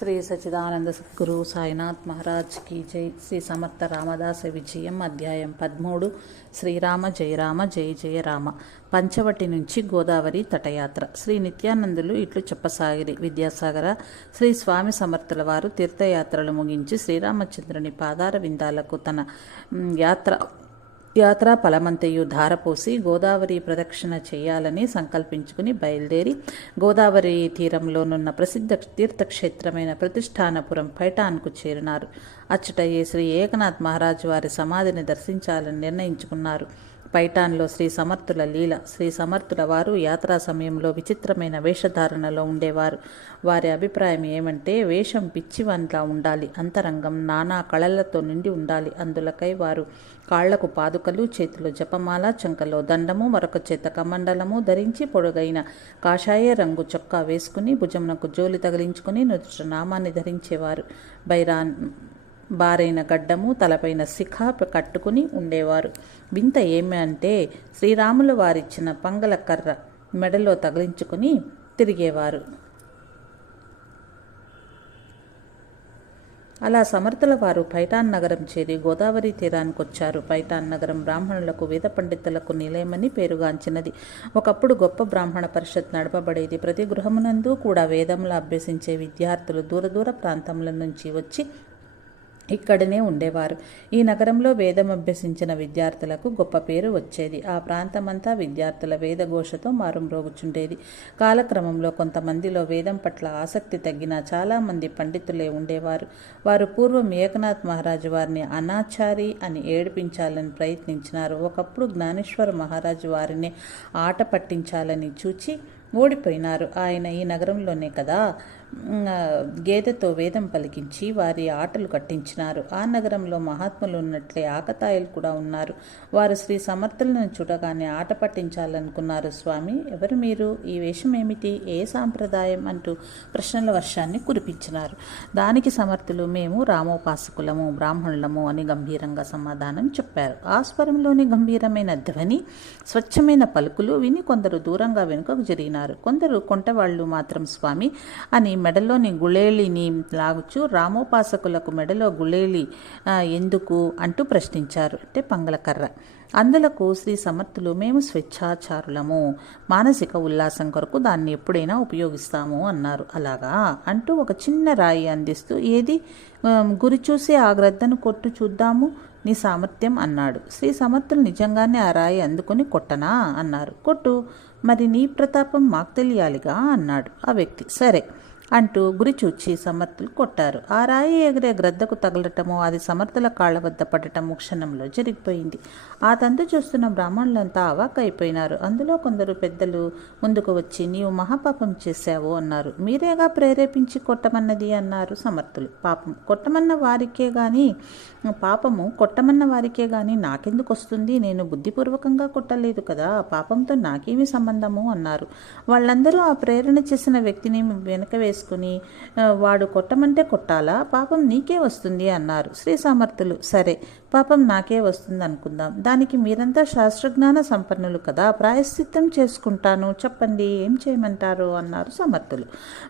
శ్రీ సచ్చిదానంద సద్గురు సాయినాథ్ మహారాజ్ की जय. శ్రీ సమర్థ రామదాస విజయం. అధ్యాయం 13. శ్రీరామ జయ రామ జయ జయ రామ. పంచవటి నుంచి గోదావరి తటయాత్ర. శ్రీ నిత్యానందులు ఇట్లు చెప్పసాగిరి. విద్యాసాగర, శ్రీ స్వామి సమర్థుల వారు తీర్థయాత్రలు ముగించి శ్రీరామచంద్రుని పాదార విందాలకు తన యాత్రా ఫలమంతయు ధారపోసి గోదావరి ప్రదక్షిణ చేయాలని సంకల్పించుకుని బయలుదేరి గోదావరి తీరంలోనున్న ప్రసిద్ధ తీర్థక్షేత్రమైన ప్రతిష్టానపురం పైఠాన్కు చేరినారు. అచ్చటయ్యే శ్రీ ఏకనాథ్ మహారాజు వారి సమాధిని దర్శించాలని నిర్ణయించుకున్నారు. పైఠాన్లో శ్రీ సమర్థుల లీల. శ్రీ సమర్థుల వారు యాత్రా సమయంలో విచిత్రమైన వేషధారణలో ఉండేవారు. వారి అభిప్రాయం ఏమంటే, వేషం పిచ్చివన్లా ఉండాలి, అంతరంగం నానా కళలతో నిండి ఉండాలి. అందులకై వారు కాళ్లకు పాదుకలు, చేతిలో జపమాల, చంకలో దండము, మరొక చేత కమండలము ధరించి పొడుగైన కాషాయ రంగు చొక్కా వేసుకుని భుజమునకు జోలి తగిలించుకుని నుదుట నామాన్ని ధరించేవారు. బారైన గడ్డము, తలపైన శిఖ కట్టుకుని ఉండేవారు. వింత ఏమి అంటే, శ్రీరాముల వారిచ్చిన పంగల కర్ర మెడలో తగిలించుకుని తిరిగేవారు. అలా సమర్థుల వారు పైఠాన్ నగరం చేరి గోదావరి తీరానికొచ్చారు. పైఠాన్ నగరం బ్రాహ్మణులకు, వేద పండితులకు నిలయమని పేరుగాంచినది. ఒకప్పుడు గొప్ప బ్రాహ్మణ పరిషత్ నడపబడేది. ప్రతి గృహమునందు కూడా వేదములు అభ్యసించే విద్యార్థులు దూర ప్రాంతముల నుంచి వచ్చి ఇక్కడనే ఉండేవారు. ఈ నగరంలో వేదం అభ్యసించిన విద్యార్థులకు గొప్ప పేరు వచ్చేది. ఆ ప్రాంతమంతా విద్యార్థుల వేదఘోషతో మారుమ్రోగుచుండేది. కాలక్రమంలో కొంతమందిలో వేదం పట్ల ఆసక్తి తగ్గిన చాలామంది పండితులే ఉండేవారు. వారు పూర్వం ఏకనాథ్ మహారాజు వారిని అనాచారి అని ఏడిపించాలని ప్రయత్నించినారు. ఒకప్పుడు జ్ఞానేశ్వర మహారాజు వారిని ఆట పట్టించాలని చూచి ఓడిపోయినారు. ఆయన ఈ నగరంలోనే కదా గేదెతో వేదం పలికించి వారి ఆటలు కట్టించినారు. ఆ నగరంలో మహాత్ములు ఉన్నట్లే ఆకతాయిలు కూడా ఉన్నారు. వారు శ్రీ సమర్థులను చూడగానే ఆట పట్టించాలనుకున్నారు. స్వామి, ఎవరు మీరు? ఈ వేషం ఏమిటి? ఏ సాంప్రదాయం? అంటూ ప్రశ్నల వర్షాన్ని కురిపించినారు. దానికి సమర్థులు, మేము రామోపాసకులము, బ్రాహ్మణులము అని గంభీరంగా సమాధానం చెప్పారు. ఆ స్వరంలోని గంభీరమైన ధ్వని, స్వచ్ఛమైన పలుకులు విని కొందరు దూరంగా వెనుకకు జరిగినారు. కొందరు కొంటవాళ్లు మాత్రం, స్వామి అని మెడలోని గుళేళిని లాగుచూ, రామోపాసకులకు మెడలో గుళేళి ఎందుకు అంటూ ప్రశ్నించారు. అంటే పంగలకర్ర. అందులకు శ్రీ సమర్థులు, మేము స్వేచ్ఛాచారులము, మానసిక ఉల్లాసం కొరకు దాన్ని ఎప్పుడైనా ఉపయోగిస్తాము అన్నారు. అలాగా అంటూ ఒక చిన్న రాయి అందిస్తూ, ఏది గురి చూసి ఆ గ్రద్దను కొట్టు చూద్దాము నీ సామర్థ్యం అన్నాడు. శ్రీ సమర్థులు నిజంగానే ఆ రాయి అందుకుని కొట్టనా అన్నారు. కొట్టు, మరి నీ ప్రతాపం మాకు తెలియాలిగా అన్నాడు ఆ వ్యక్తి. సరే అంటూ గురి చూచి సమర్థులు కొట్టారు. ఆ రాయి ఎగిరే గ్రద్దకు తగలటము, అది సమర్థుల కాళ్ల వద్ద పడటము క్షణంలో జరిగిపోయింది. ఆ తంతు చూస్తున్న బ్రాహ్మణులంతా అవాక్కైపోయినారు. అందులో కొందరు పెద్దలు ముందుకు వచ్చి, నీవు మహాపాపం చేశావు అన్నారు. మీరేగా ప్రేరేపించి కొట్టమన్నది అన్నారు సమర్థులు. పాపం కొట్టమన్న వారికే గాని పాపము కొట్టమన్న వారికే గాని నాకెందుకు వస్తుంది? నేను బుద్ధిపూర్వకంగా కొట్టలేదు కదా, పాపంతో నాకేమి సంబంధము అన్నారు. వాళ్ళందరూ ఆ ప్రేరణ చేసిన వ్యక్తిని వెనక వేసుకుని, వాడు కొట్టమంటే కొట్టాలా, పాపం నీకే వస్తుంది అన్నారు. శ్రీ సమర్థులు, సరే పాపం నాకే వస్తుంది అనుకుందాం, దానికి మీరంతా శాస్త్రజ్ఞాన సంపన్నులు కదా, ప్రాయశ్చిత్తం చేసుకుంటాను, చెప్పండి ఏం చేయమంటారు అన్నారు సమర్థులు.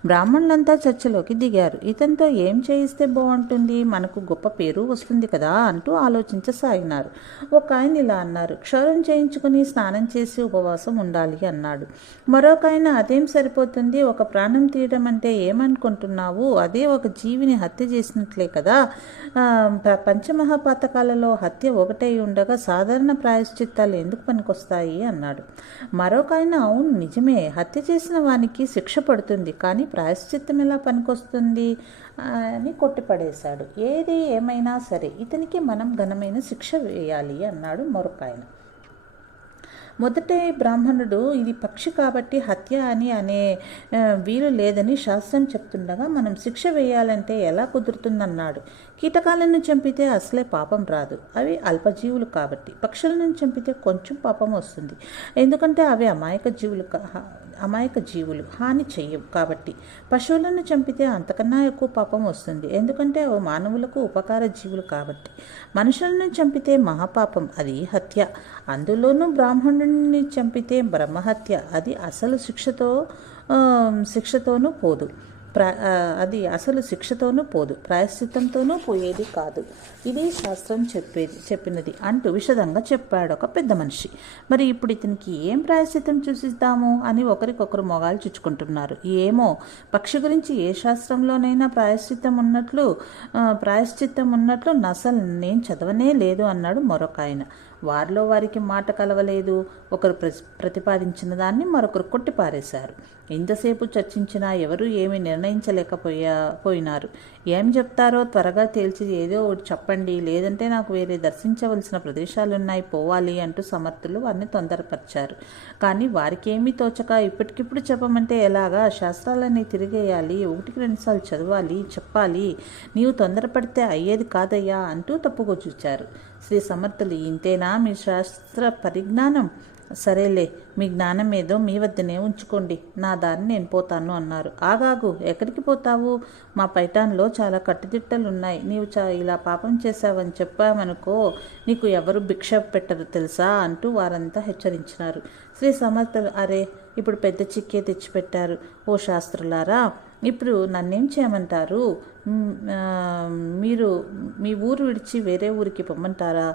బ్రాహ్మణులంతా చర్చలోకి దిగారు. ఇతనితో ఏం చేయిస్తే బాగుంటుంది, మనకు గొప్ప పేరు వస్తుంది కదా అంటూ ఆలోచించసాగినారు. ఒక ఆయన ఇలా అన్నారు, క్షౌరం చేయించుకుని స్నానం చేసి ఉపవాసం ఉండాలి అన్నాడు. మరొక ఆయన, అదేం సరిపోతుంది, ఒక ప్రాణం తీయడం అంటే ఏమనుకుంటున్నావు, అదే ఒక జీవిని హత్య చేసినట్లే కదా, పంచమహాపాతకాలలో హత్య ఒకటై ఉండగా సాధారణ ప్రాయశ్చిత్తాలు ఎందుకు పనికొస్తాయి అన్నాడు. మరొక ఆయన, అవును నిజమే, హత్య చేసిన వానికి శిక్ష పడుతుంది, కానీ ప్రాయశ్చిత్తం ఎలా పనికొస్తుంది అని కొట్టిపడేశాడు. ఏది ఏమైనా సరే ఇతనికి మనం ఘనమైన శిక్ష వేయాలి అన్నాడు మరొక ఆయన. మొదట బ్రాహ్మణుడు, ఇది పక్షి కాబట్టి హత్య అని అనే వీలు లేదని శాస్త్రం చెప్తుండగా మనం శిక్ష వేయాలంటే ఎలా కుదురుతుందన్నాడు. కీటకాలను చంపితే అసలే పాపం రాదు, అవి అల్పజీవులు కాబట్టి. పక్షులను చంపితే కొంచెం పాపం వస్తుంది, ఎందుకంటే అవి అమాయక జీవులు హాని చెయ్యవు కాబట్టి. పశువులను చంపితే అంతకన్నా ఎక్కువ పాపం వస్తుంది, ఎందుకంటే అవి మానవులకు ఉపకార జీవులు కాబట్టి. మనుషులను చంపితే మహాపాపం, అది హత్య. అందులోనూ బ్రాహ్మణుని చంపితే బ్రహ్మహత్య, అది అసలు శిక్షతోనూ పోదు. అది అసలు శిక్షతోనూ పోదు, ప్రాయశ్చిత్తంతోనూ పోయేది కాదు. ఇదే శాస్త్రం చెప్పినది అంటూ విషదంగా చెప్పాడు ఒక పెద్ద మనిషి. మరి ఇప్పుడు ఇతనికి ఏం ప్రాయశ్చిత్తం చూసిద్దాము అని ఒకరికొకరు మొగాలు చుచ్చుకుంటున్నారు. ఏమో, పక్షి గురించి ఏ శాస్త్రంలోనైనా ప్రాయశ్చిత్తం ఉన్నట్లు నసలు నేను చదవనే లేదు అన్నాడు మరొక ఆయన. వారిలో వారికి మాట కలవలేదు. ఒకరు ప్రతిపాదించిన దాన్ని మరొకరు కొట్టిపారేశారు. ఇంతసేపు చర్చించినా ఎవరూ ఏమీ నిర్ణయించలేకపోయినారు. ఏం చెప్తారో త్వరగా తేల్చి ఏదో ఒకటి చెప్పండి, లేదంటే నాకు వేరే దర్శించవలసిన ప్రదేశాలున్నాయి, పోవాలి అంటూ సమర్థులు వారిని తొందరపరిచారు. కానీ వారికేమీ తోచక ఇప్పటికిప్పుడు చెప్పమంటే ఎలాగా, శాస్త్రాలన్నీ తిరిగేయాలి, 1-2 చదవాలి, చెప్పాలి, నీవు తొందరపడితే అయ్యేది కాదయ్యా అంటూ తప్పుకొచ్చుచ్చారు. శ్రీ సమర్థులు, ఇంతేనా మీ శాస్త్ర పరిజ్ఞానం? సరేలే, మీ జ్ఞానం ఏదో మీ వద్దనే ఉంచుకోండి, నా దారిని నేను పోతాను అన్నారు. ఆగాగు, ఎక్కడికి పోతావు? మా పైఠాన్లో చాలా కట్టుదిట్టలున్నాయి. నీవు ఇలా పాపం చేశావని చెప్పామనుకో, నీకు ఎవరు భిక్ష పెట్టరు తెలుసా అంటూ వారంతా హెచ్చరించినారు. శ్రీ సమర్థులు, అరే, ఇప్పుడు పెద్ద చిక్కే తెచ్చిపెట్టారు. ఓ శాస్త్రులారా, ఇప్పుడు నన్నేం చేయమంటారు? మీరు మీ ఊరు విడిచి వేరే ఊరికి పొమ్మంటారా?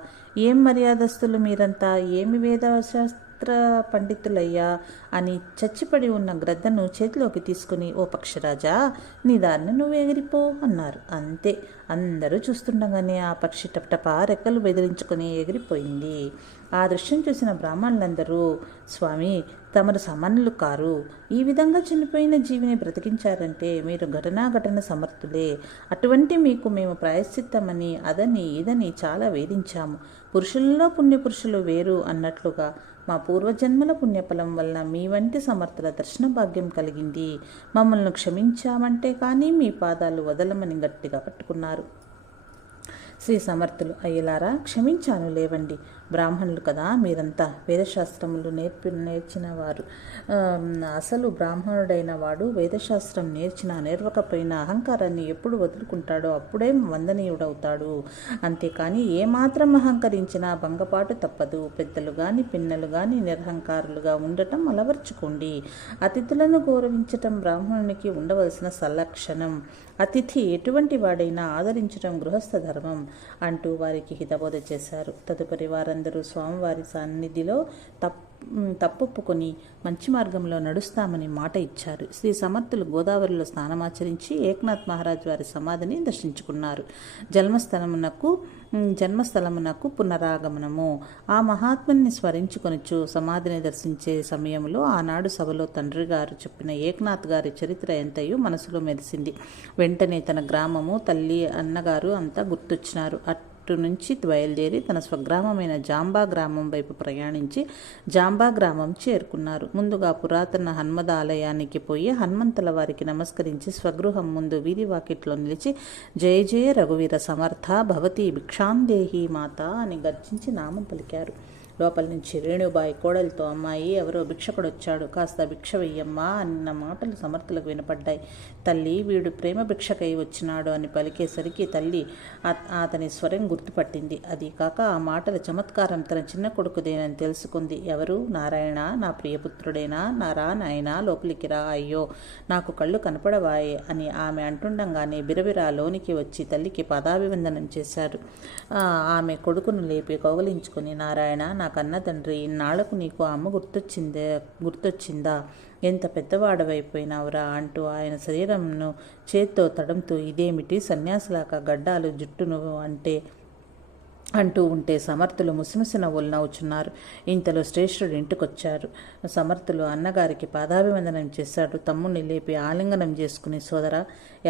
ఏం మర్యాదస్తులు మీరంతా, ఏమి వేదశాస్త్ర పండితులయ్యా అని చచ్చిపడి ఉన్న గ్రద్దను చేతిలోకి తీసుకుని, ఓ పక్షిరాజా, నీ దారిని నువ్వు ఎగిరిపో అన్నారు. అంతే, అందరూ చూస్తుండగానే ఆ పక్షి టపటపా రెక్కలు బెదిరించుకొని ఎగిరిపోయింది. ఆ దృశ్యం చూసిన బ్రాహ్మణులందరూ, స్వామి, తమరు సామాన్యులు కారు. ఈ విధంగా చనిపోయిన జీవిని బ్రతికించారంటే మీరు ఘటన సమర్థులే. అటువంటి మీకు మేము ప్రాయశ్చిత్తమని అదని ఇదని చాలా వేధించాము. పురుషులలో పుణ్యపురుషులు వేరు అన్నట్లుగా మా పూర్వజన్మల పుణ్యఫలం వలన మీ వంటి సమర్థుల దర్శన భాగ్యం కలిగింది. మమ్మల్ని క్షమించామంటే కానీ మీ పాదాలు వదలమని గట్టిగా పట్టుకున్నారు. శ్రీ సమర్థులు, అయ్యలారా, క్షమించాను లేవండి. బ్రాహ్మణులు కదా మీరంతా, వేదశాస్త్రములు నేర్చిన వారు. అసలు బ్రాహ్మణుడైన వాడు వేదశాస్త్రం నేర్వకపోయినా అహంకారాన్ని ఎప్పుడు వదులుకుంటాడో అప్పుడే వందనీయుడవుతాడు. అంతేకాని ఏమాత్రం అహంకరించినా భంగపాటు తప్పదు. పెద్దలు గాని పిన్నలు గాని నిరహంకారులుగా ఉండటం అలవర్చుకోండి. అతిథులను గౌరవించటం బ్రాహ్మణునికి ఉండవలసిన సలక్షణం. అతిథి ఎటువంటి వాడైనా ఆదరించడం గృహస్థ ధర్మం అంటూ వారికి హితబోధ చేశారు. తదుపరి వారందరూ స్వామివారి సన్నిధిలో తప్పొప్పుకొని మంచి మార్గంలో నడుస్తామని మాట ఇచ్చారు. శ్రీ సమర్థులు గోదావరిలో స్నానమాచరించి ఏక్నాథ్ మహారాజ్ వారి సమాధిని దర్శించుకున్నారు. జన్మస్థలమునకు పునరాగమనము. ఆ మహాత్ముని స్మరించుకొనుచు సమాధిని దర్శించే సమయంలో ఆనాడు సభలో తండ్రి గారు చెప్పిన ఏక్నాథ్ గారి చరిత్ర ఎంతయో మనసులో మెరిసింది. వెంటనే తన గ్రామము, తల్లి, అన్నగారు అంతా గుర్తొచ్చినారు. నుంచి బయలుదేరి తన స్వగ్రామమైన జాంబా గ్రామం వైపు ప్రయాణించి జాంబా గ్రామం చేరుకున్నారు. ముందుగా పురాతన హనుమద ఆలయానికి పోయి హనుమంతుల వారికి నమస్కరించి స్వగృహం ముందు వీధి వాకిట్లో నిలిచి జయ జయ రఘువీర సమర్థ భవతి భిక్షాందేహి మాత అని గర్జించి నామం పలికారు. లోపల నుంచి రేణుబాయి కోడలితో, అమ్మాయి, ఎవరో భిక్షకుడొచ్చాడు, కాస్త భిక్ష వెయ్యమ్మా అన్న మాటలు సమర్థులకు వినపడ్డాయి. తల్లి, వీడు ప్రేమ భిక్షకై వచ్చినాడు అని పలికేసరికి తల్లి అతని స్వరం గుర్తుపట్టింది. అది కాక ఆ మాటల చమత్కారం తన చిన్న కొడుకుదేనని తెలుసుకుంది. ఎవరు? నారాయణ, నా ప్రియపుత్రుడేనా? నాయనా, లోపలికి రా, అయ్యో నాకు కళ్ళు కనపడవాయే అని ఆమె అంటుండగానే బిరబిరా లోనికి వచ్చి తల్లికి పాదాభివందనం చేశారు. ఆమె కొడుకును లేపి కౌగలించుకుని, నారాయణ, నా కన్న తండ్రి, ఇన్నాళ్లకు నీకు అమ్మ గుర్తొచ్చిందా? ఎంత పెద్దవాడవైపోయినావురా అంటూ ఆయన శరీరంను చేత్తో తడంతూ, ఇదేమిటి సన్యాసిలాగా గడ్డాలు జుట్టును అంటూ ఉంటే సమర్థులు ముసిముసి నవ్వులు నవ్వుచున్నారు. ఇంతలో శ్రేష్ఠుడు ఇంటికొచ్చారు. సమర్థులు అన్నగారికి పాదాభివందనం చేశాడు. తమ్ముని లేపి ఆలింగనం చేసుకుని, సోదరా,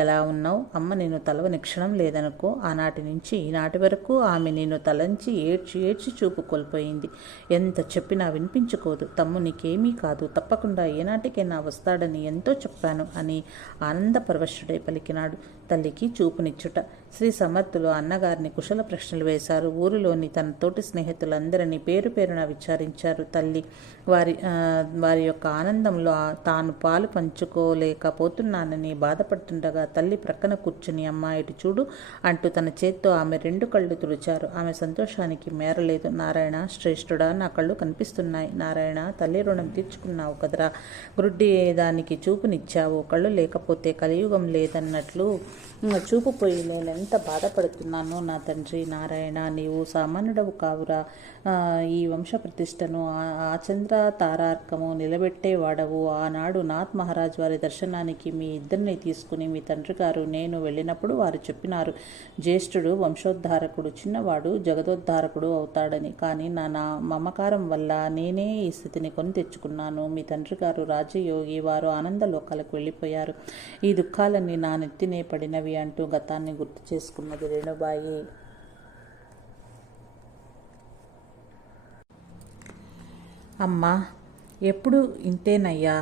ఎలా ఉన్నావు? అమ్మ నేను తలవని క్షణం లేదనుకో. ఆనాటి నుంచి ఈనాటి వరకు ఆమె నేను తలంచి ఏడ్చి చూపు కోల్పోయింది. ఎంత చెప్పినా వినిపించుకోదు. తమ్మునికేమీ కాదు, తప్పకుండా ఏనాటికైనా వస్తాడని ఎంతో చెప్పాను అని ఆనందపరవశుడై పలికినాడు. తల్లికి చూపునిచ్చుట. శ్రీ సమర్థులు అన్నగారిని కుశల ప్రశ్నలు వేశారు. చేశారు. ఊరిలోని తన తోటి స్నేహితులందరినీ పేరు పేరున విచారించారు. తల్లి వారి యొక్క ఆనందంలో తాను పాలు పంచుకోలేకపోతున్నానని బాధపడుతుండగా తల్లి ప్రక్కన కూర్చుని, అమ్మా ఇటు చూడు అంటూ తన చేత్తో ఆమె 2 కళ్ళు తుడిచారు. ఆమె సంతోషానికి మేరలేదు. నారాయణ శ్రేష్ఠుడా, నా కళ్ళు కనిపిస్తున్నాయి. నారాయణ, తల్లి రుణం తీర్చుకున్నావు కదరా, గుడ్డి దానికి చూపునిచ్చావు. కళ్ళు లేకపోతే కలియుగం లేదన్నట్లు చూపు పోయి నేనెంత బాధపడుతున్నానో నా తండ్రి. నారాయణ, నీవు సామాన్యుడవు కావురా. ఈ వంశ ప్రతిష్టను ఆచంద్ర తారార్కము నిలబెట్టేవాడవు. ఆనాడు నాథ్ మహారాజ్ వారి దర్శనానికి మీ ఇద్దరిని తీసుకుని మీ తండ్రి గారు నేను వెళ్ళినప్పుడు వారు చెప్పినారు, జ్యేష్ఠుడు వంశోద్ధారకుడు, చిన్నవాడు జగదోద్ధారకుడు అవుతాడని. కానీ నా మమకారం వల్ల నేనే ఈ స్థితిని కొని తెచ్చుకున్నాను. మీ తండ్రి గారు రాజయోగి, వారు ఆనందలోకాలకు వెళ్ళిపోయారు. ఈ దుఃఖాలన్నీ నా నెత్తినే పడినవి అంటూ గతాన్ని గుర్తు చేసుకున్నది రేణుబాయి. అమ్మా, ఎప్పుడు ఇంతేనయ్యా.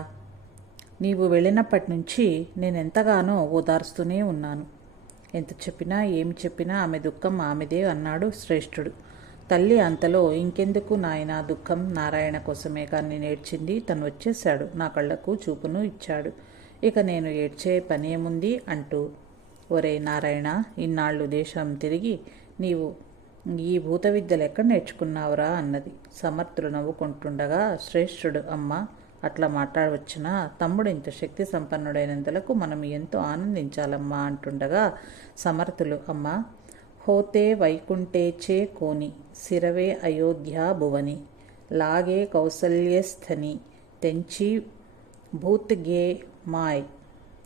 నీవు వెళ్ళినప్పటి నుంచి నేనెంతగానో ఓదార్స్తూనే ఉన్నాను. ఎంత చెప్పినా ఏమి చెప్పినా ఆమె దుఃఖం ఆమెదే అన్నాడు శ్రేష్ఠుడు. తల్లి అంతలో, ఇంకెందుకు నాయనా దుఃఖం, నారాయణ కోసమే కానీ నేర్చింది. తను వచ్చేశాడు, నా కళ్ళకు చూపును ఇచ్చాడు. ఇక నేను ఏడ్చే పనేముంది అంటూ, ఒరే నారాయణ, ఇన్నాళ్ళు దేశం తిరిగి నీవు ఈ భూత విద్యలు ఎక్కడ నేర్చుకున్నావురా అన్నది. సమర్థులు నవ్వుకుంటుండగా శ్రేష్ఠుడు, అమ్మ అట్లా మాట్లాడవచ్చునా, తమ్ముడు ఇంత శక్తి సంపన్నుడైనందులకు మనం ఎంతో ఆనందించాలమ్మా అంటుండగా సమర్థులు, అమ్మ హోతే వైకుంఠే చే కోని సిరవే అయోధ్యా భువని లాగే కౌసల్యస్థని తెంచి భూత్గే మాయ్.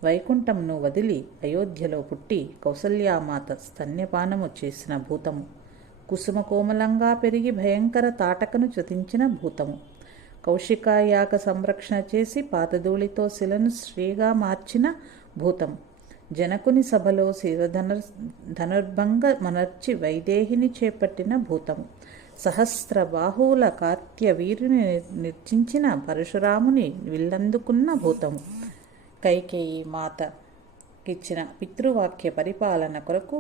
వైకుంఠంను వదిలి అయోధ్యలో పుట్టి కౌసల్యామాత స్తన్యపానము చేసిన భూతము, కుసుమ కోమలంగా పెరిగి భయంకర తాటకను చుతించిన భూతము, కౌశికాయాక సంరక్షణ చేసి పాతధూళితో శిలను శ్రీగా మార్చిన భూతము, జనకుని సభలో శివధనుర్భంగ మనర్చి వైదేహిని చేపట్టిన భూతము, సహస్ర బాహువుల కార్త్య వీరుని నిర్చించిన పరశురాముని విల్లందుకున్న భూతము, కైకేయి మాతకిచ్చిన పితృవాక్య పరిపాలన కొరకు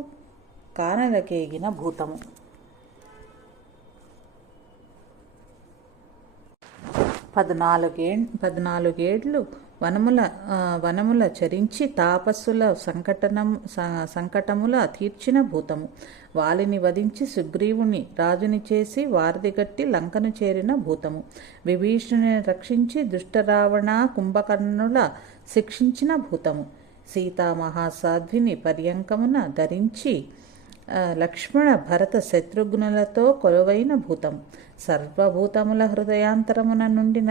కానలకేగిన భూతము. 14 వనముల చరించి తాపస్సుల సంకటముల తీర్చిన భూతము, వాలిని వధించి సుగ్రీవుని రాజుని చేసి వారధిగట్టి లంకను చేరిన భూతము, విభీషణుని రక్షించి దుష్టరావణ కుంభకర్ణుల శిక్షించిన భూతము, సీతామహాసాధ్విని పర్యంకమున ధరించి లక్ష్మణ భరత శత్రుఘ్నులతో కొలువైన భూతం, సర్వభూతముల హృదయాంతరమున నుండిన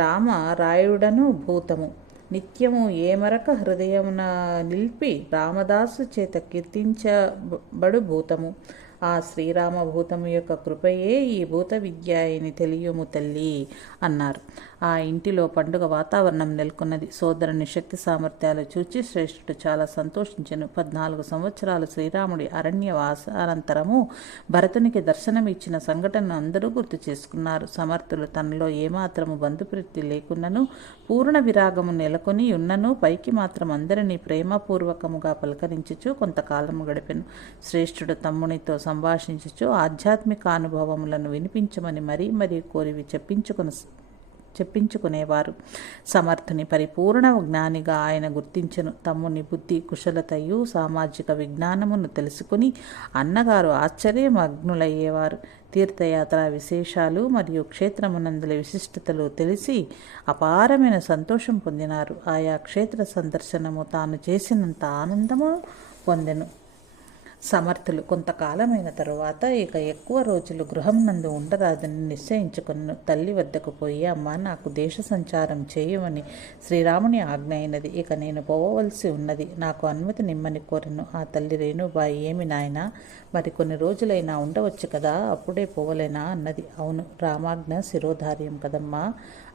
రామరాయుడను భూతము, నిత్యము ఏమరక హృదయమున నిలిపి రామదాసు చేత కీర్తించబడు భూతము, ఆ శ్రీరామభూతము యొక్క కృపయే ఈ భూత విద్యాయని తెలియము తల్లి అన్నారు. ఆ ఇంటిలో పండుగ వాతావరణం నెలకొన్నది. సోదరుని శక్తి సామర్థ్యాలు చూచి శ్రేష్ఠుడు చాలా సంతోషించెను. 14 సంవత్సరాలు శ్రీరాముడి అరణ్యవాసానంతరము భరతునికి దర్శనమిచ్చిన సంఘటనను అందరూ గుర్తు చేసుకున్నారు. సమర్థులు తనలో ఏమాత్రము బంధుప్రీతి లేకున్నను, పూర్ణ విరాగము నెలకొని ఉన్నను, పైకి మాత్రం అందరినీ ప్రేమపూర్వకముగా పలకరించుచు కొంతకాలము గడిపెను. శ్రేష్ఠుడు తమ్మునితో సంభాషించుచు ఆధ్యాత్మిక అనుభవములను వినిపించమని మరీ మరీ కోరివి చెప్పించుకునేవారు. సమర్థుని పరిపూర్ణ జ్ఞానిగా ఆయన గుర్తించెను. తమ్ముని బుద్ధి కుశలతయు సామాజిక విజ్ఞానమును తెలుసుకుని అన్నగారు ఆశ్చర్యమగ్నులయ్యేవారు. తీర్థయాత్ర విశేషాలు మరియు క్షేత్రమునందుల విశిష్టతలు తెలిసి అపారమైన సంతోషం పొందినారు. ఆయా క్షేత్ర సందర్శనము తాను చేసినంత ఆనందము పొందెను. సమర్థులు కొంతకాలమైన తరువాత ఇక ఎక్కువ రోజులు గృహం నందు ఉండరాదని నిశ్చయించుకున్న తల్లి వద్దకు పోయి, అమ్మ నాకు దేశ సంచారం చేయమని శ్రీరాముని ఆజ్ఞ అయినది. ఇక నేను పోవలసి ఉన్నది, నాకు అనుమతి నిమ్మని కోరను. ఆ తల్లి రేణుబాయి, ఏమి నాయనా, మరి కొన్ని రోజులైనా ఉండవచ్చు కదా, అప్పుడే పోవలేనా అన్నది. అవును, రామాజ్ఞ శిరోధార్యం కదమ్మా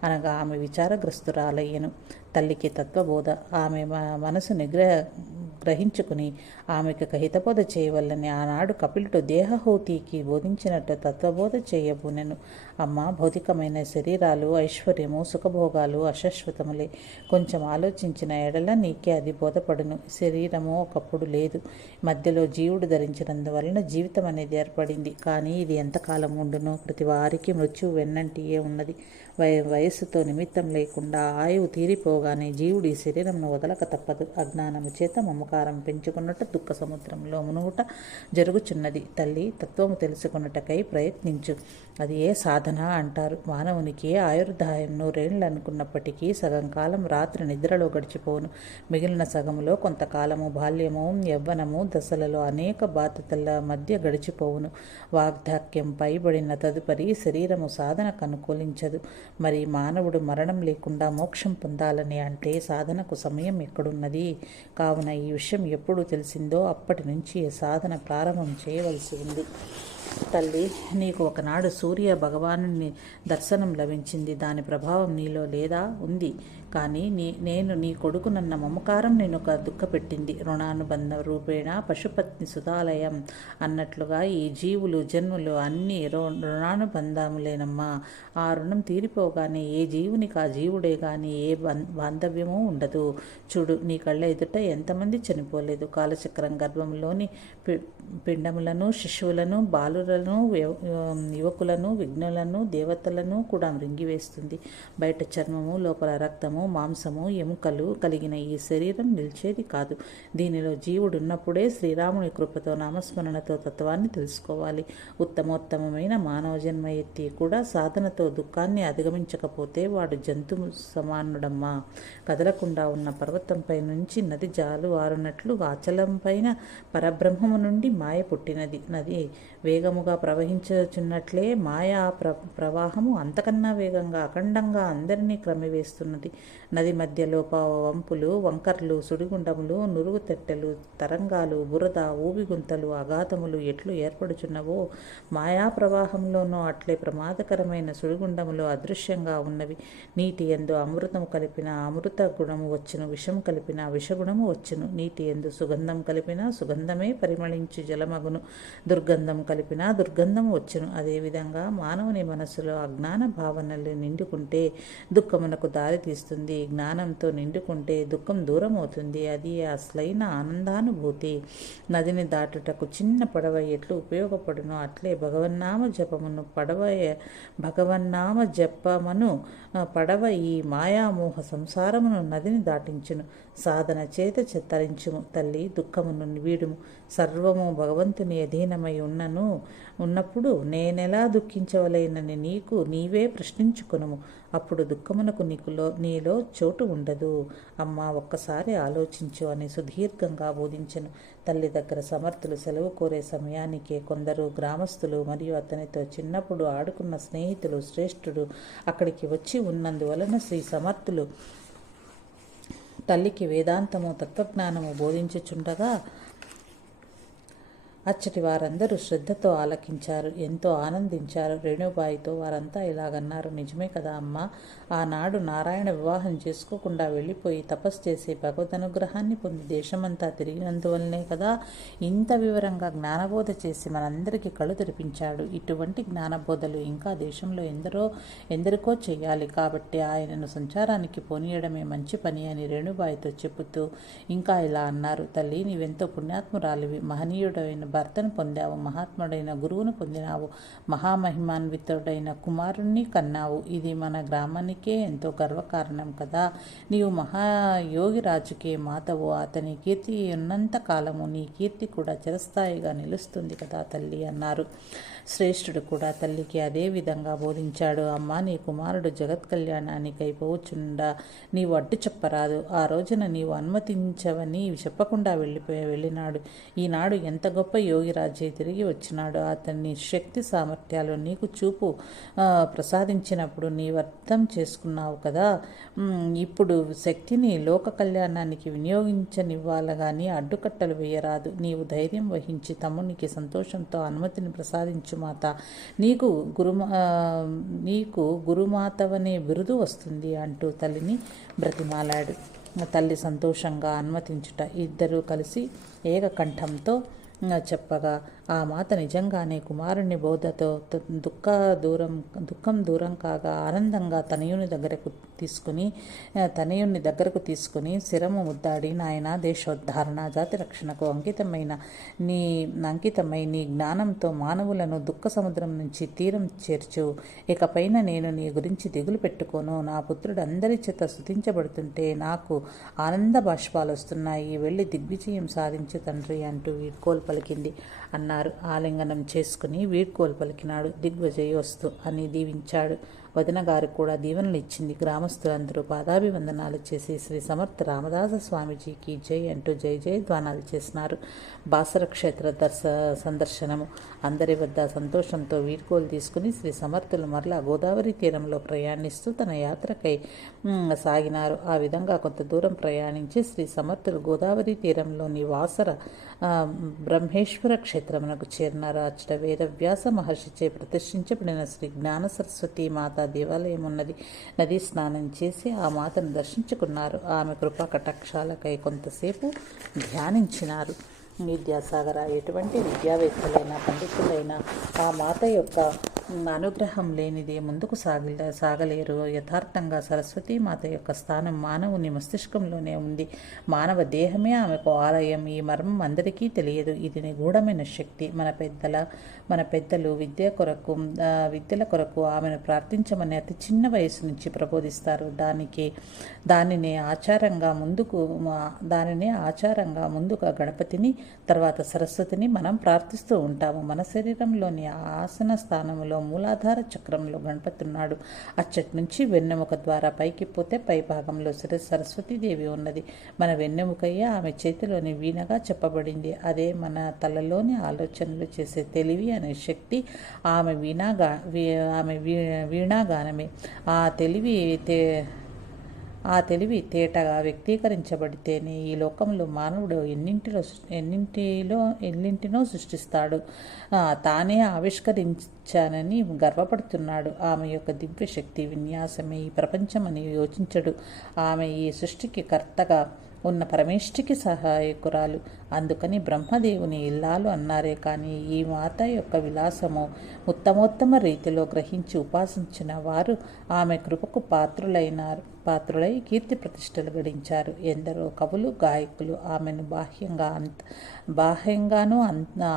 అనగా ఆమె విచారగ్రస్తురాలయ్యను. తల్లికి తత్వబోధ, ఆమె మనసు గ్రహించుకుని ఆమెకు హితబోధ చేయవల్లని ఆనాడు కపిలుడు దేహహూతికి బోధించినట్టు తత్వబోధ చేయబూనెను. అమ్మ, భౌతికమైన శరీరాలు, ఐశ్వర్యము, సుఖభోగాలు అశాశ్వతములే. కొంచెం ఆలోచించిన ఎడల నీకే అది బోధపడును. శరీరము ఒకప్పుడు లేదు, మధ్యలో జీవుడు ధరించినందువలన జీవితం అనేది ఏర్పడింది. కానీ ఇది ఎంతకాలం ఉండును? ప్రతి వారికి మృత్యువు వెన్నంటియే ఉన్నది. వయస్సుతో నిమిత్తం లేకుండా ఆయువు తీరిపోగానే జీవుడు ఈ శరీరంను వదలక తప్పదు. అజ్ఞానము చేత మమకారం పెంచుకున్నట్టు దుఃఖ సముద్రంలో మునుగుట జరుగుచున్నది. తల్లి, తత్వము తెలుసుకున్నటకై ప్రయత్నించు. అది ఏ సాధన అంటారు. మానవునికి ఆయుర్దాయం 100 ఏళ్ళు అనుకున్నప్పటికీ సగం కాలం రాత్రి నిద్రలో గడిచిపోను. మిగిలిన సగములో కొంతకాలము బాల్యము, యవ్వనము దశలలో అనేక బాధ్యతల మధ్య గడిచిపోవును. వాగ్దాక్యం పైబడిన తదుపరి శరీరము సాధనకు అనుకూలించదు. మరి మానవుడు మరణం లేకుండా మోక్షం పొందాలని అంటే సాధనకు సమయం ఎక్కడున్నది? కావున ఈ విషయం ఎప్పుడు తెలిసిందో అప్పటి నుంచి సాధన ప్రారంభం చేయవలసి ఉంది. తల్లి, నీకు ఒకనాడు సూర్య భగవానుని దర్శనం లభించింది. దాని ప్రభావం నీలో లేదా? ఉంది. కానీ నేను నీ కొడుకునన్న మమకారం నేను ఒక దుఃఖపెట్టింది. రుణానుబంధ రూపేణ పశుపత్ని సుధాలయం అన్నట్లుగా ఈ జీవులు జన్ములు అన్నీ రుణానుబంధములేనమ్మా. ఆ రుణం తీరిపోగానే ఏ జీవునికి ఆ జీవుడే కానీ ఏ బాంధవ్యమూ ఉండదు. చూడు, నీ కళ్ళ ఎదుట ఎంతమంది చనిపోలేదు. కాలచక్రం గర్భంలోని పిండములను, శిశువులను, బాలులను, యువకులను, విఘ్నులను, దేవతలను కూడా మృంగివేస్తుంది. బయట చర్మము, లోపల రక్తము, మాంసము, ఎముకలు కలిగిన ఈ శరీరం నిలిచేది కాదు. దీనిలో జీవుడున్నప్పుడే శ్రీరాముని కృపతో నామస్మరణతో తత్వాన్ని తెలుసుకోవాలి. ఉత్తమోత్తమైన మానవ జన్మ ఎత్తి కూడా సాధనతో దుఃఖాన్ని అధిగమించకపోతే వాడు జంతు సమానుడమ్మా. కదలకుండా ఉన్న పర్వతంపై నుంచి నది జాలు వారునట్లు అచలం పైన పరబ్రహ్మము నుండి మాయ పుట్టినది. నది వేగముగా ప్రవహించుచున్నట్లే మాయా ప్రవాహము అంతకన్నా వేగంగా అఖండంగా అందరినీ క్రమివేస్తున్నది. నది మధ్యలో వంపులు, వంకర్లు, సుడిగుండములు, నురుగు తెట్టెలు, తరంగాలు, బురద, ఊబిగుంతలు, అగాధములు ఎట్లు ఏర్పడుచున్నవో మాయా ప్రవాహంలోనూ అట్లే ప్రమాదకరమైన సుడిగుండములు అదృశ్యంగా ఉన్నవి. నీటి యందు అమృతము కలిపిన అమృత గుణము వచ్చును, విషము కలిపిన విషగుణము వచ్చును. నీటి యందు సుగంధం కలిపిన సుగంధమే పరిమళించు జలమగును, దుర్గంధం కలిపిన దుర్గంధం వచ్చును. అదేవిధంగా మానవుని మనస్సులో అజ్ఞాన భావనలు నిండుకుంటే దుఃఖమునకు దారి తీస్తుంది. జ్ఞానంతో నిండుకుంటే దుఃఖం దూరం అవుతుంది. అది అసలైన ఆనందానుభూతి. నదిని దాటుటకు చిన్న పడవ ఎట్లు ఉపయోగపడును అట్లే భగవన్నామ జపమను పడవ ఈ మాయామోహ సంసారమును నదిని దాటించును. సాధన చేత తరించుము తల్లి, దుఃఖమును వీడుము. సర్వము భగవంతుని అధీనమై ఉన్నప్పుడు నేనెలా దుఃఖించవలేనని నీవే ప్రశ్నించుకొనుము. అప్పుడు దుఃఖమునకు నీలో చోటు ఉండదు. అమ్మ, ఒక్కసారి ఆలోచించు అని సుదీర్ఘంగా బోధించెను. తల్లి దగ్గర సమర్థులు సెలవు కోరే సమయానికే కొందరు గ్రామస్తులు మరియు అతనితో చిన్నప్పుడు ఆడుకున్న స్నేహితులు శ్రేష్ఠుడు అక్కడికి వచ్చి ఉన్నందువలన శ్రీ సమర్థులు తల్లికి వేదాంతము, తత్వజ్ఞానము బోధించుచుండగా అచ్చటి వారందరూ శ్రద్ధతో ఆలకించారు, ఎంతో ఆనందించారు. రేణుబాయితో వారంతా ఇలాగన్నారు. నిజమే కదా అమ్మా, ఆనాడు నారాయణ వివాహం చేసుకోకుండా వెళ్ళిపోయి తపస్సు చేసి భగవద్ అనుగ్రహాన్ని పొంది దేశమంతా తిరిగినందువల్లనే కదా ఇంత వివరంగా జ్ఞానబోధ చేసి మనందరికీ కళ్ళు తెరిపించాడు. ఇటువంటి జ్ఞానబోధలు ఇంకా దేశంలో ఎందరికో చెయ్యాలి. కాబట్టి ఆయనను సంచారానికి పోనీయడమే మంచి పని అని రేణుబాయితో చెబుతూ ఇంకా ఇలా అన్నారు. తల్లి, నీవెంతో పుణ్యాత్మురాలివి. మహనీయుడైన భర్తను పొందావు, మహాత్ముడైన గురువును పొందినావు, మహామహిమాన్వితుడైన కుమారుణ్ణి కన్నావు. ఇది మన గ్రామానికే ఎంతో గర్వకారణం కదా. నీవు మహాయోగి రాజుకే మాతవు. అతని కీర్తి ఉన్నంత కాలము నీ కీర్తి కూడా చిరస్థాయిగా నిలుస్తుంది కదా తల్లి అన్నారు. శ్రేష్ఠుడు కూడా తల్లికి అదే విధంగా బోధించాడు. అమ్మ, నీ కుమారుడు జగత్ కళ్యాణానికై పోవచ్చుండా నీవు అడ్డు చెప్పరాదు. ఆ రోజున నీవు అనుమతించవని చెప్పకుండా వెళ్ళినాడు. ఈనాడు ఎంత గొప్ప యోగిరాజే తిరిగి వచ్చినాడు. అతన్ని శక్తి సామర్థ్యాలు నీకు చూపు ప్రసాదించినప్పుడు నీవు అర్థం చేసుకున్నావు కదా. ఇప్పుడు శక్తిని లోక కళ్యాణానికి వినియోగించనివ్వాలి కానీ అడ్డుకట్టలు వేయరాదు. నీవు ధైర్యం వహించి తమ్మునికి సంతోషంతో అనుమతిని ప్రసాదించు మాత. నీకు గురుమాతవనే బిరుదు వస్తుంది అంటూ తల్లిని బ్రతిమాలాడు. తల్లి సంతోషంగా అనుమతించుట ఇద్దరూ కలిసి ఏకకంఠంతో చెప్పగా ఆ మాత నిజంగానే కుమారుని బోధతో దుఃఖం దూరం కాగా ఆనందంగా తనయుని దగ్గరకు తీసుకుని శిరము ముద్దాడి, నాయన దేశోద్ధారణ జాతి రక్షణకు అంకితమై నీ జ్ఞానంతో మానవులను దుఃఖ సముద్రం నుంచి తీరం చేర్చు. ఇకపైన నేను నీ గురించి దిగులు పెట్టుకోను. నా పుత్రుడు అందరి చేత స్తుతించబడుతుంటే నాకు ఆనంద బాష్పాలు వస్తున్నాయి. వెళ్ళి దిగ్విజయం సాధించు తండ్రి అంటూ వీడ్కోలు పలికింది అన్నారు. ఆలింగనం చేసుకుని వీడ్కోలు పలికినాడు. దిగ్విజయోస్తు అని దీవించాడు. వదిన గారు కూడా దీవెనలు ఇచ్చింది. గ్రామస్తులందరూ పాదాభివందనాలు చేసి శ్రీ సమర్థ రామదాస స్వామీజీకి జై అంటూ జై జయ ధ్వానాలు చేసినారు. బాసర క్షేత్ర సందర్శనము. అందరి వద్ద సంతోషంతో వీడ్కోలు తీసుకుని శ్రీ సమర్థులు మరలా గోదావరి తీరంలో ప్రయాణిస్తూ తన యాత్రకై సాగినారు. ఆ విధంగా కొంత దూరం ప్రయాణించి శ్రీ సమర్థులు గోదావరి తీరంలోని వాసర బ్రహ్మేశ్వర క్షేత్రమునకు చేరినారు. అచ్చట వేదవ్యాస మహర్షిచే ప్రతిష్ఠించబడిన శ్రీ జ్ఞాన సరస్వతి మాత దేవాలయం ఉన్నది. నదీ స్నానం చేసి ఆ మాతను దర్శించుకున్నారు. ఆమె కృపా కటాక్షాలకై కొంతసేపు ధ్యానించినారు. విద్యాసాగర, ఎటువంటి విద్యావేత్తలైనా పండితులైనా ఆ మాత యొక్క అనుగ్రహం లేనిదే ముందుకు సాగలేరు. యథార్థంగా సరస్వతీ మాత యొక్క స్థానం మానవుని మస్తిష్కంలోనే ఉంది. మానవ దేహమే ఆమెకు ఆలయం. ఈ మర్మం అందరికీ తెలియదు. ఇది నిగూఢమైన శక్తి. మన పెద్దలు విద్యల కొరకు ఆమెను ప్రార్థించమని అతి చిన్న వయసు నుంచి ప్రబోధిస్తారు. దానినే ఆచారంగా ముందుగా గణపతిని, తర్వాత సరస్వతిని మనం ప్రార్థిస్తూ ఉంటాము. మన శరీరంలోని ఆసన స్థానంలో మూలాధార చక్రంలో గణపతి ఉన్నాడు. అచ్చటి నుంచి వెన్నెముక ద్వారా పైకి పోతే పై భాగంలో సరస్వతీదేవి ఉన్నది. మన వెన్నెముకయ్య ఆమె చేతిలోని వీణగా చెప్పబడింది. అదే మన తలలోని ఆలోచనలు చేసే తెలివి అనే శక్తి ఆమె వీణాగానమే. ఆ తెలివి తేటగా వ్యక్తీకరించబడితేనే ఈ లోకంలో మానవుడు ఎన్నింటినో సృష్టిస్తాడు. తానే ఆవిష్కరించానని గర్వపడుతున్నాడు. ఆమె యొక్క దివ్య శక్తి విన్యాసమే ఈ ప్రపంచమని యోచించడు. ఆమె ఈ సృష్టికి కర్తగా ఉన్న పరమేష్ఠికి సహాయకురాలు. అందుకని బ్రహ్మదేవుని ఇల్లాలు అన్నారే కానీ ఈ మాత యొక్క విలాసము ఉత్తమోత్తమ రీతిలో గ్రహించి ఉపాసించిన వారు ఆమె కృపకు పాత్రులై కీర్తి ప్రతిష్టలు గడించారు. ఎందరో కవులు, గాయకులు ఆమెను బాహ్యంగానూ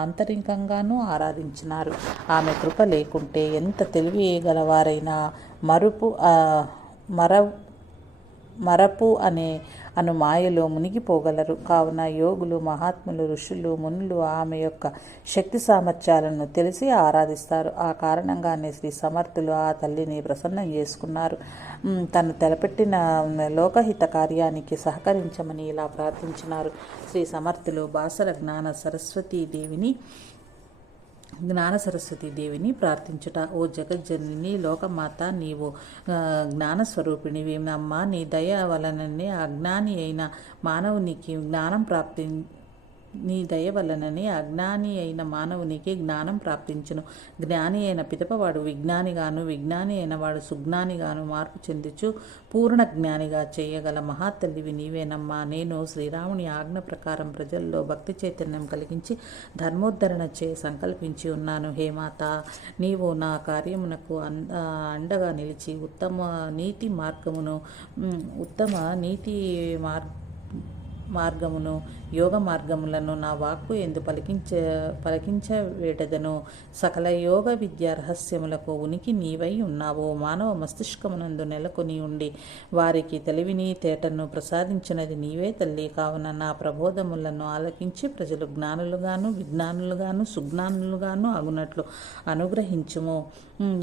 ఆంతరికంగానూ ఆరాధించినారు. ఆమె కృప లేకుంటే ఎంత తెలివిగలవారైనా మరపు అను మాయలో మునిగిపోగలరు. కావున యోగులు, మహాత్ములు, ఋషులు, మునులు ఆమె యొక్క శక్తి సామర్థ్యాలను తెలిసి ఆరాధిస్తారు. ఆ కారణంగానే శ్రీ సమర్థులు ఆ తల్లిని ప్రసన్నం చేసుకున్నారు. తను తలపెట్టిన లోకహిత కార్యానికి సహకరించమని ఇలా ప్రార్థించినారు. శ్రీ సమర్థులు బాసర జ్ఞాన సరస్వతీ దేవిని ప్రార్థించుట. ఓ జగజ్జనని లోకమాత, నీవు జ్ఞానస్వరూపిణివి. అమ్మ, నీ దయ వలననే అజ్ఞాని అయిన మానవునికి జ్ఞానం ప్రాప్తించును. జ్ఞాని అయిన పిదపవాడు విజ్ఞానిగాను, విజ్ఞాని అయిన వాడు సుజ్ఞానిగాను మార్పు చెందుచు పూర్ణ జ్ఞానిగా చేయగల మహాతల్లివి నీవేనమ్మా. నేను శ్రీరాముని ఆజ్ఞ ప్రకారం ప్రజల్లో భక్తి చైతన్యం కలిగించి ధర్మోద్ధరణ సంకల్పించి ఉన్నాను. హే మాత, నీవు నా కార్యమునకు అండగా నిలిచి ఉత్తమ నీతి మార్గమును యోగ మార్గములను నా వాక్కు ఎందు పలికించవేటదను. సకల యోగ విద్యా రహస్యములకు ఉనికి నీవై ఉన్నావు. మానవ మస్తిష్కమునందు నెలకొని ఉండి వారికి తెలివిని తేటను ప్రసాదించినది నీవే తల్లి. కావున నా ప్రబోధములను ఆలకించి ప్రజలు జ్ఞానులుగాను, విజ్ఞానులుగాను, సుజ్ఞానులుగాను అగునట్లు అనుగ్రహించుము.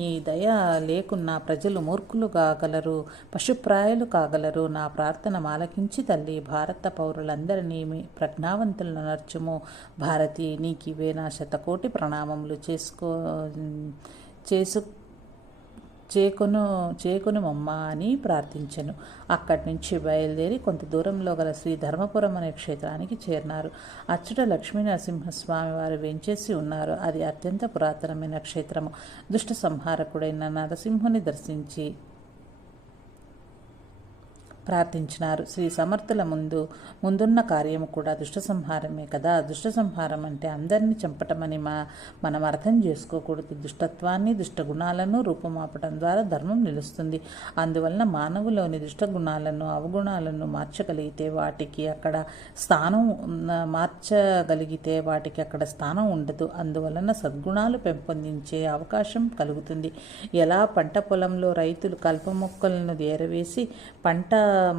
ఈ దయ లేకున్నా ప్రజలు మూర్ఖులు కాగలరు, పశుప్రాయులు కాగలరు. నా ప్రార్థన ఆలకించి తల్లి భారత పౌరులందరినీ ప్రజ్ఞావంతులను నర్చుము. భారతి, నీకివే నా శతకోటి ప్రణామములు చేకొనుమమ్మ అని ప్రార్థించెను. అక్కడి నుంచి బయలుదేరి కొంత దూరంలో గల శ్రీ ధర్మపురం అనే క్షేత్రానికి చేరినారు. అచ్చట లక్ష్మీ నరసింహస్వామి వారు వేంచేసి ఉన్నారు. అది అత్యంత పురాతనమైన క్షేత్రము. దుష్ట సంహారకుడైన నరసింహుని దర్శించి ప్రార్థించినారు. శ్రీ సమర్థుల ముందున్న కార్యము కూడా దుష్ట సంహారమే కదా. దుష్ట సంహారం అంటే అందరినీ చంపటమని మనం అర్థం చేసుకోకూడదు. దుష్టత్వాన్ని, దుష్ట గుణాలను రూపుమాపటం ద్వారా ధర్మం నిలుస్తుంది. అందువలన మానవులోని దుష్ట గుణాలను, అవగుణాలను మార్చగలిగితే వాటికి అక్కడ స్థానం ఉండదు. అందువలన సద్గుణాలు పెంపొందించే అవకాశం కలుగుతుంది. ఎలా పంట పొలంలో రైతులు కల్ప మొక్కలను ఏరవేసి పంట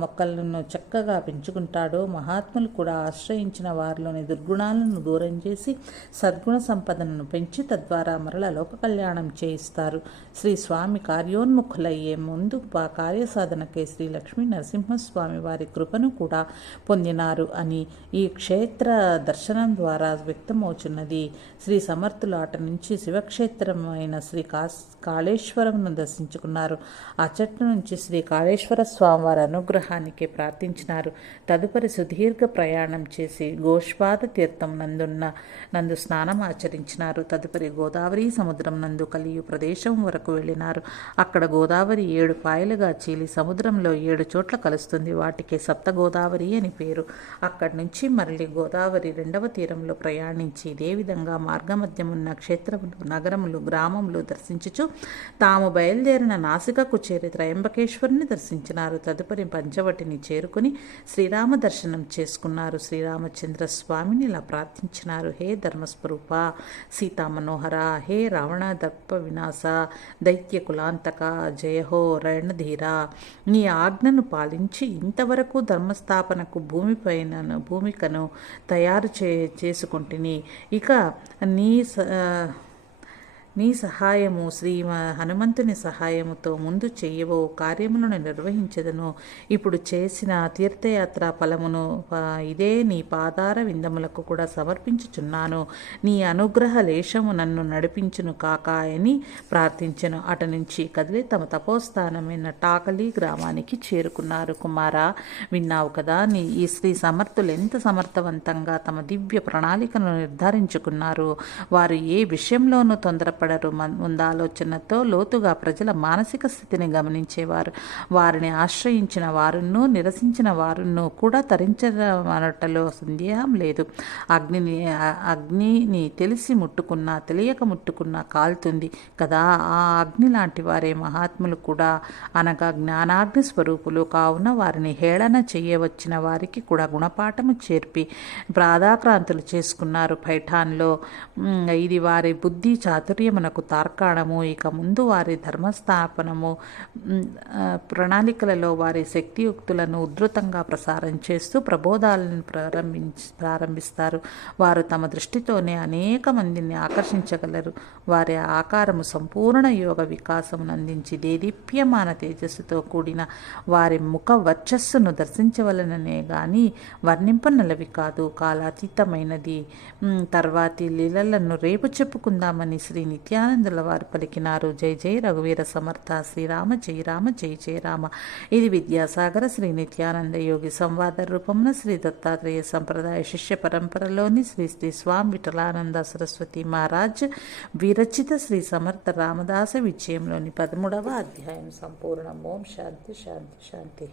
మొక్కలను చక్కగా పెంచుకుంటాడో, మహాత్ములు కూడా ఆశ్రయించిన వారిలోని దుర్గుణాలను దూరం చేసి సద్గుణ సంపదను పెంచి తద్వారా మరల లోక కళ్యాణం చేయిస్తారు. శ్రీ స్వామి కార్యోన్ముఖులయ్యే ముందు కార్యసాధనకై శ్రీ లక్ష్మీ నరసింహస్వామి వారి కృపను కూడా పొందినారు అని ఈ క్షేత్ర దర్శనం ద్వారా వ్యక్తమవుతున్నది. శ్రీ సమర్థులు అట నుంచి శివక్షేత్రమైన శ్రీ కాళేశ్వరంను దర్శించుకున్నారు. ఆ చెట్టు నుంచి శ్రీ కాళేశ్వర స్వామి వారి అనుగ్రహానికి ప్రార్థించినారు. తదుపరి సుదీర్ఘ ప్రయాణం చేసి గోష్పాద తీర్థం నందు స్నానం ఆచరించినారు. తదుపరి గోదావరి సముద్రం నందు కలియు ప్రదేశం వరకు వెళ్ళినారు. అక్కడ గోదావరి 7 పాయలుగా చీలి సముద్రంలో 7 చోట్ల కలుస్తుంది. వాటికి సప్త గోదావరి అని పేరు. అక్కడి నుంచి మరలి గోదావరి 2వ తీరంలో ప్రయాణించి ఇదే విధంగా మార్గమధ్యమున్న క్షేత్రములు, నగరములు, గ్రామములు దర్శించుచు తాము బయలుదేరిన నాసికకు చేరి త్రయంబకేశ్వరుని దర్శించినారు. తదుపరి పంచవటిని చేరుకుని శ్రీరామ దర్శనం చేసుకున్నారు. శ్రీరామచంద్ర స్వామిని ఇలా ప్రార్థించినారు. హే ధర్మస్వరూప, సీతా మనోహర, హే రావణ దర్ప వినాశ, దైత్య కులాంతక, జయహో రణధీర, నీ ఆజ్ఞను పాలించి ఇంతవరకు ధర్మస్థాపనకు భూమికను తయారు చేసుకుంటుని. ఇక నీ సహాయము శ్రీ హనుమంతుని సహాయముతో ముందు చెయ్యవో కార్యములను నిర్వహించదను. ఇప్పుడు చేసిన తీర్థయాత్ర ఫలమును ఇదే నీ పాదార విందములకు కూడా సమర్పించుచున్నాను. నీ అనుగ్రహ లేశము నన్ను నడిపించును కాక అని ప్రార్థించెను. అట నుంచి కదిలి తమ తపోస్థానమైన టాకలి గ్రామానికి చేరుకున్నారు. కుమారా, విన్నావు కదా, ఈ శ్రీ సమర్థులు ఎంత సమర్థవంతంగా తమ దివ్య ప్రణాళికను నిర్ధారించుకున్నారు. వారు ఏ విషయంలోనూ తొందరపడరు. ముందాలోచనతో లోతుగా ప్రజల మానసిక స్థితిని గమనించేవారు. వారిని ఆశ్రయించిన వారును, నిరసించిన వారును కూడా తరించమనటలో సందేహం లేదు. అగ్నిని తెలిసి ముట్టుకున్నా, తెలియక ముట్టుకున్నా కాలుతుంది కదా. ఆ అగ్ని లాంటి వారే మహాత్ములు కూడా, అనగా జ్ఞానాగ్ని స్వరూపులు. కావున వారిని హేళన చేయవచ్చిన వారికి కూడా గుణపాఠము చేర్పి ప్రాదాక్రాంతులు చేసుకున్నారు. పైఠాన్లో ఇది వారి బుద్ధి చాతుర్యమునకు తార్కాణము. ఇక ముందు వారి ధర్మస్థాపనము ప్రణాళికలలో వారి శక్తియుక్తులను ఉధృతంగా ప్రసారం చేస్తూ ప్రబోధాలను ప్రారంభిస్తారు. వారు తమ దృష్టితోనే అనేక మందిని ఆకర్షించగలరు. వారి ఆకారము సంపూర్ణ యోగ వికాసమును అందించి దేదీప్యమాన తేజస్సుతో కూడిన వారి ముఖ వర్చస్సును దర్శించవలననే గాని వర్ణింపనలవి కాదు, కాలాతీతమైనది. తర్వాతి లీలలను రేపు చెప్పుకుందామని శ్రీ నిత్యానందుల వారు పలికినారు. జై జై రఘువీర సమర్థ, శ్రీరామ జై రామ, జై జై రామ. ఇది విద్యాసాగర శ్రీ నిత్యానంద యోగి సంవాద రూపమున శ్రీ దత్తాత్రేయ సంప్రదాయ శిష్య పరంపరలోని శ్రీ శ్రీ స్వామి విఠలానంద సరస్వతి మహారాజ్ విరచిత శ్రీ సమర్థ రామదాస విజయంలోని 13వ అధ్యాయం సంపూర్ణం. ఓం శాంతి శాంతి శాంతి.